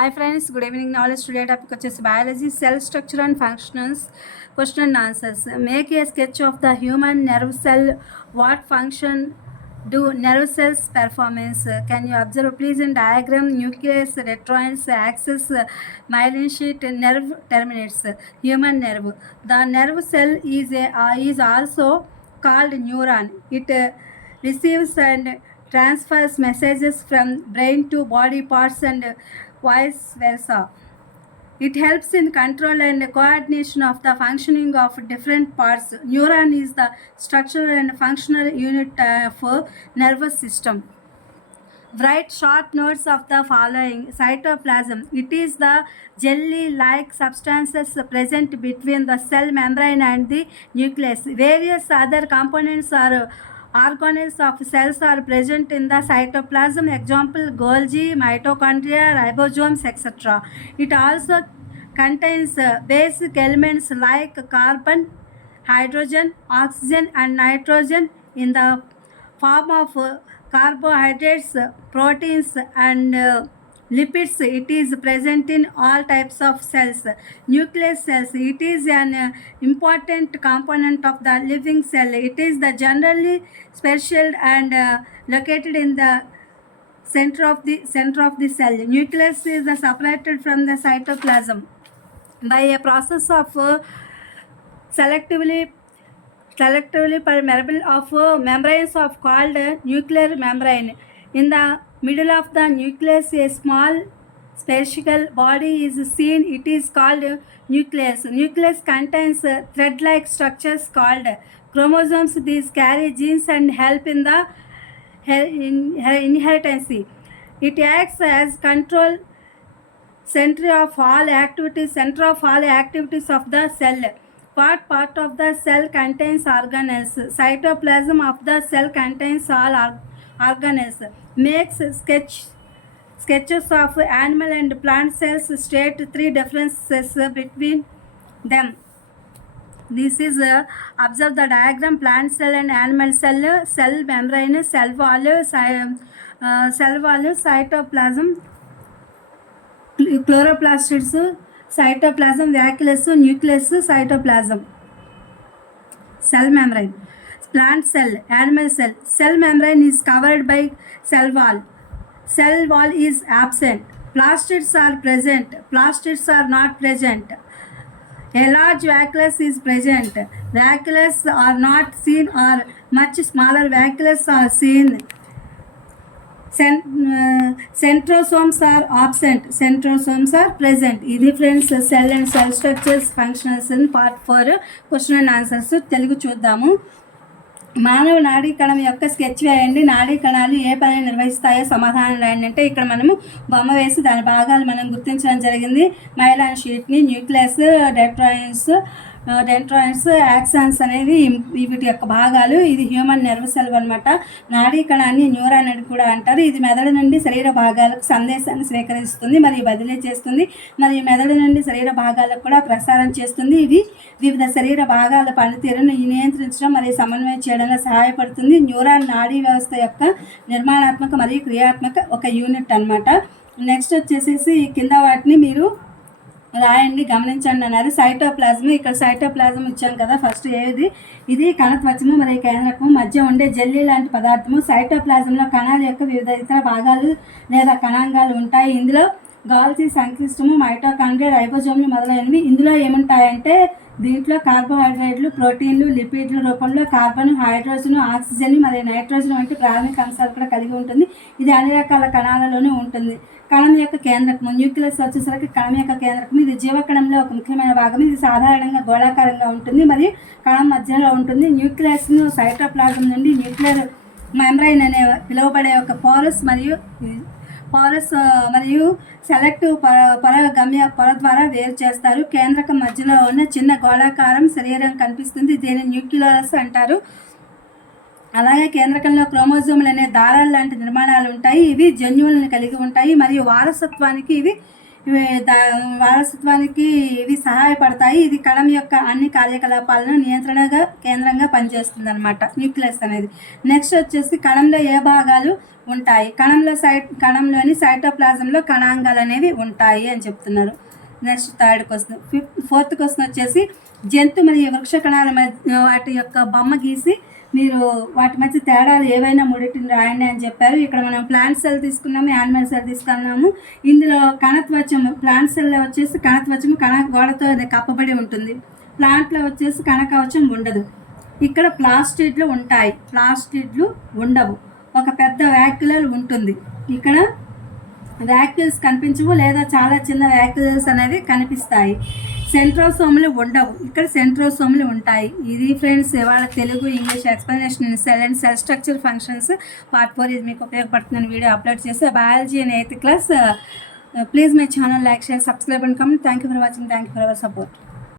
Hi friends, good evening. Knowledge today topic వచ్చేసి biology, cell structure and functions. Question and answers. Make a sketch of the human nerve cell. What function do nerve cells performance? Can you observe please in diagram? Nucleus, retroids, axis, myelin sheet, nerve terminates. Human nerve. The nerve cell is also called neuron. It receives and transfers messages from brain to body parts and vice versa. It helps in control and coordination of the functioning of different parts. Neuron is the structural and functional unit for nervous system. Write short notes of the following. Cytoplasm. It is the jelly-like substances present between the cell membrane and the nucleus. Various other components or organelles of cells are present in the cytoplasm. Example, Golgi, mitochondria, ribosomes, etc. It also contains basic elements like carbon, hydrogen, oxygen, and nitrogen in the form of carbohydrates, proteins, and lipids. It is present in all types of cells. Nucleus cells, it is an important component of the living cell. It is the generally special and located in the center of the cell. Nucleus is separated from the cytoplasm by a process of selectively permeable of membranes of called nuclear membrane. In the middle of the nucleus, a small spherical body is seen. It is called nucleus. Nucleus contains thread-like structures called chromosomes. These carry genes and help in the inheritance. It acts as control center of all activities of the cell. Part of the cell contains organelles. Cytoplasm of the cell contains all organelles. Makes sketches of animal and plant cells. State three differences between them. This is observe the diagram. Plant cell and animal cell. Cell membrane, cell wall, cytoplasm, chloroplasts, cytoplasm, vacuolus, nucleus, cytoplasm. Cell membrane. Plant cell, animal cell. Cell membrane is covered by cell wall. Cell wall is absent. Plastids are present. Plastids are not present. A large vacuolus is present. Vacuolus are not seen or much smaller vacuolus are seen. Centrosomes are absent. Centrosomes are present. ఇది friends cell and cell structures functionals in part 4 question and answers Telugu చూద్దాము. మానవ నాడీ కణం యొక్క sketch వేయండి. నాడీ కణాలు ఏ పని నిర్వహిస్తాయో సమాధానం రాయండి అంటే ఇక్కడ మనము బొమ్మ వేసి దాని భాగాలు మనం గుర్తించడం జరిగింది. మైలాన్ షీట్ని, న్యూక్లియస్, డెంట్రాయిడ్స్, యాక్సాన్స్ అనేవి వీటి యొక్క భాగాలు. ఇది హ్యూమన్ నెర్వ్ సెల్ అనమాట. నాడీ కణాన్ని న్యూరాన్ అని కూడా అంటారు. ఇది మెదడు నుండి శరీర భాగాలకు సందేశాన్ని స్వీకరిస్తుంది మరియు బదిలీ చేస్తుంది మరియు మెదడు నుండి శరీర భాగాలకు కూడా ప్రసారం చేస్తుంది. ఇది వివిధ శరీర భాగాల పనితీరును నియంత్రించడం మరియు సమన్వయం చేయడంలో సహాయపడుతుంది. న్యూరాన్ నాడీ వ్యవస్థ యొక్క నిర్మాణాత్మక మరియు క్రియాత్మక ఒక యూనిట్ అనమాట. నెక్స్ట్ వచ్చేసేసి కింద వాటిని మీరు రాయండి, గమనించండి అన్నారు. సైటోప్లాజం, ఇక్కడ సైటోప్లాజం ఇచ్చాం కదా. ఫస్ట్ ఏది, ఇది కణత్వచము మరియు కేంద్రకము మధ్య ఉండే జెల్లీ లాంటి పదార్థము. సైటోప్లాజంలో కణాల యొక్క వివిధ ఇతర భాగాలు లేదా కణాంగాలు ఉంటాయి. ఇందులో గాల్జీ సంక్లిష్టము, మైటోకాండ్రియా, రైబోజోమ్లు మొదలైనవి. ఇందులో ఏముంటాయంటే దీంట్లో కార్బోహైడ్రేట్లు, ప్రోటీన్లు, లిపిడ్ల రూపంలో కార్బన్, హైడ్రోజన్, ఆక్సిజన్ మరియు నైట్రోజన్ వంటి ప్రాథమిక అంశాలు కూడా కలిగి ఉంటుంది. ఇది అన్ని రకాల కణాలలోనూ ఉంటుంది. కణం యొక్క కేంద్రకము, న్యూక్లియస్ వచ్చేసరికి కణం యొక్క కేంద్రకము. ఇది జీవకణంలో ఒక ముఖ్యమైన భాగం. ఇది సాధారణంగా గోళాకారంగా ఉంటుంది మరియు కణం మధ్యలో ఉంటుంది. న్యూక్లియస్ను సైటోప్లాజం నుండి న్యూక్లియర్ మెంబ్రైన్ అనే పిలువబడే ఒక పోరస్ మరియు సెలెక్టివ్ పొర ద్వారా వేరు చేస్తారు. కేంద్రకం మధ్యలో ఉన్న చిన్న గోళాకారం శరీరం కనిపిస్తుంది. దీన్ని న్యూక్లియస్ అంటారు. అలాగే కేంద్రకంలో క్రోమోజోములు అనే దారాలు లాంటి నిర్మాణాలు ఉంటాయి. ఇవి జన్యువులను కలిగి ఉంటాయి మరియు వారసత్వానికి ఇవి ఇవి వారసత్వానికి ఇవి సహాయపడతాయి. ఇది కణం యొక్క అన్ని కార్యకలాపాలను నియంత్రణగా కేంద్రంగా పనిచేస్తుంది అనమాట న్యూక్లియస్ అనేది. నెక్స్ట్ వచ్చేసి కణంలో ఏ భాగాలు ఉంటాయి? కణంలోని సైటోప్లాజంలో కణాంగాలు అనేవి ఉంటాయి అని చెప్తున్నారు. Next third question. Fourth question వచ్చేసి జంతు మరియు వృక్ష కణాల మధ్య వాటి యొక్క బొమ్మ గీసి మీరు వాటి మధ్య తేడాలు ఏవైనా మూడింటిని రాయండి అని చెప్పారు. ఇక్కడ మనం ప్లాంట్ సెల్ తీసుకున్నాము, యానిమల్ సెల్ తీసుకున్నాము. ఇందులో కణత్వచము, ప్లాంట్ సెల్లో వచ్చేసి కణత్వచము గోడతో కప్పబడి ఉంటుంది. ప్లాంట్లో వచ్చేసి కణకవచం ఉండదు. ఇక్కడ ప్లాస్టిడ్లు ఉంటాయి, ప్లాస్టిడ్లు ఉండవు. ఒక పెద్ద వ్యాక్యులర్ ఉంటుంది. ఇక్కడ వ్యాక్యూల్స్ కనిపించవు లేదా చాలా చిన్న వ్యాక్యూల్స్ అనేవి కనిపిస్తాయి. సెంట్రోసోములు ఉండవు, ఇక్కడ సెంట్రోసోములు ఉంటాయి. ఇది ఫ్రెండ్స్ ఇవాళ Telugu English explanation cell and cell structure functions part 4. ఇది మీకు ఉపయోగపడుతుందని వీడియో అప్లోడ్ చేసి biology and 8th class. Please my channel like share subscribe and comment. Thank you for watching. Thank you for our support.